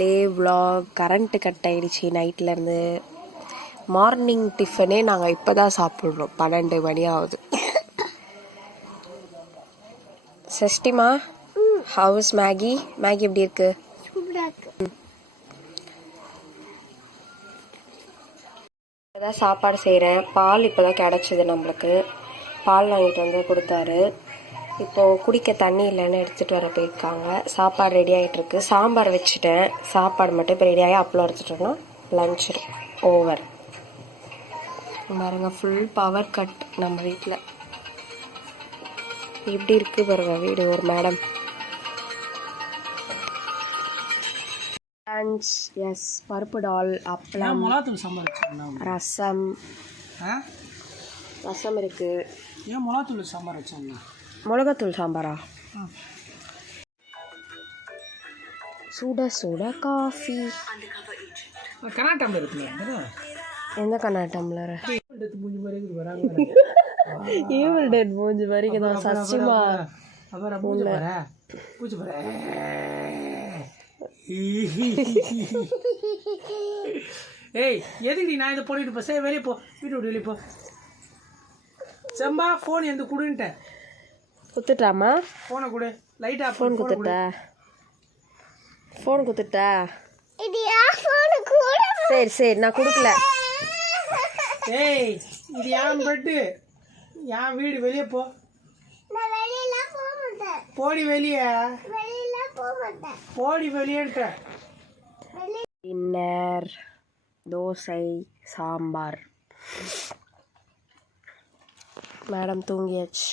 டே vlog. Current cut ஆகிடுச்சி நைட்லேருந்து. Morning டிஃபனே நாங்கள் இப்போ தான் சாப்பிட்றோம். 12 மணி ஆகுது. சஷ்டிமா, ஹவுஸ் மேகி எப்படி இருக்கு? இப்போதான் சாப்பாடு செய்கிறேன். பால் இப்போ தான் கிடச்சிது நம்மளுக்கு. பால் வாங்கிட்டு வந்து கொடுத்தாரு. இப்போது குடிக்க தண்ணி இல்லைன்னு எடுத்துகிட்டு வர போயிருக்காங்க. சாப்பாடு ரெடி ஆகிட்டுருக்கு. சாம்பார் வச்சுட்டேன். சாப்பாடு மட்டும் இப்போ ரெடியாகி அப்பளம் எடுத்துட்டோன்னா லஞ்ச் ஓவர். பாருங்க, ஃபுல் பவர் கட் நம்ம வீட்டில். எப்படி இருக்குது பாருங்க வீடு. ஒரு மேடம் லஞ்ச். எஸ், பருப்பு டால், அப்பளம், ரசம். ரசம் இருக்குது. ஏன் மிளகாத்தூள் சாம்பார் வச்சாங்க? மிளகாத்தூள் சாம்பாரா? சுட சுட காஃபி. கனா டம்ளர் இருக்குல்ல? எந்த கனா டம்ளர்? ஈவில் டெட் மூஞ்சி வரைக்கும் தான் சச்சிமா. பூச்சி பாரு. ஏய், எதுக்கு நான் இதை போட்டுட்டு போ? சரி, வெளியே போ, வீட்டு விட்டு வெளியே போ. செம்பா, ஃபோன் எந்த குடுன்ட்டேன். குத்துட்டாமா? ஃபோனை கொடு. லைட்டா ஃபோன் குத்துட்டா? ஃபோன் குத்துட்டா? சரி நான் கொடுக்கல. ஏய், இது என் பெட்டு, என் வீடு. வெளியே போ. போடி வெளியே. போடி வெளியேட்ட. டின்னர் தோசை சாம்பார். மேடம் தூங்கியாச்சு.